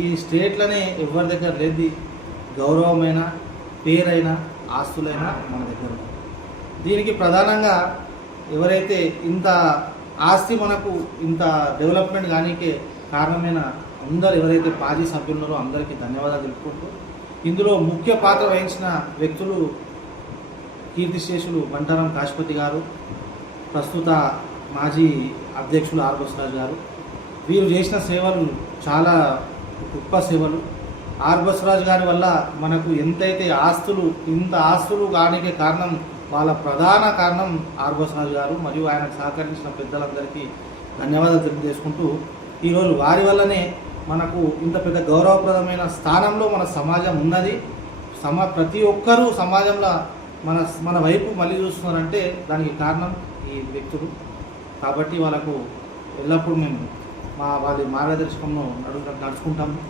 ఈ స్టేట్లోనే ఎవరి దగ్గర లేని గౌరవమైన పేరైన ఆస్తులైనా మన దగ్గర ఉంది. దీనికి ప్రధానంగా ఎవరైతే ఇంత ఆస్తి మనకు ఇంత డెవలప్మెంట్ కానీకే కారణమైన అందరు ఎవరైతే మాజీ సభ్యులు ఉన్నారో అందరికీ ధన్యవాదాలు తెలుపుకుంటూ, ఇందులో ముఖ్య పాత్ర వహించిన వ్యక్తులు కీర్తిశేషులు బంటారం కాశపతి గారు, ప్రస్తుత మాజీ అధ్యక్షులు ఆర్ బసవరాజు గారు. వీరు చేసిన సేవలు చాలా గొప్ప సేవలు. ఆర్ బసవరాజు గారి వల్ల మనకు ఎంతైతే ఇంత ఆస్తులు కానికే కారణం వాళ్ళ ప్రధాన కారణం ఆర్ బసవరాజు గారు మరియు ఆయనకు సహకరించిన పెద్దలందరికీ ధన్యవాదాలు తెలియజేసుకుంటూ, ఈరోజు వారి వల్లనే మనకు ఇంత పెద్ద గౌరవప్రదమైన స్థానంలో మన సమాజం ఉన్నది. ప్రతి ఒక్కరూ సమాజంలో మన వైపు మళ్ళీ చూస్తున్నారంటే దానికి కారణం ఈ వ్యక్తులు. కాబట్టి వాళ్ళకు ఎల్లప్పుడూ మేము వాళ్ళ మార్గదర్శకంలో నడుచుకుంటాము.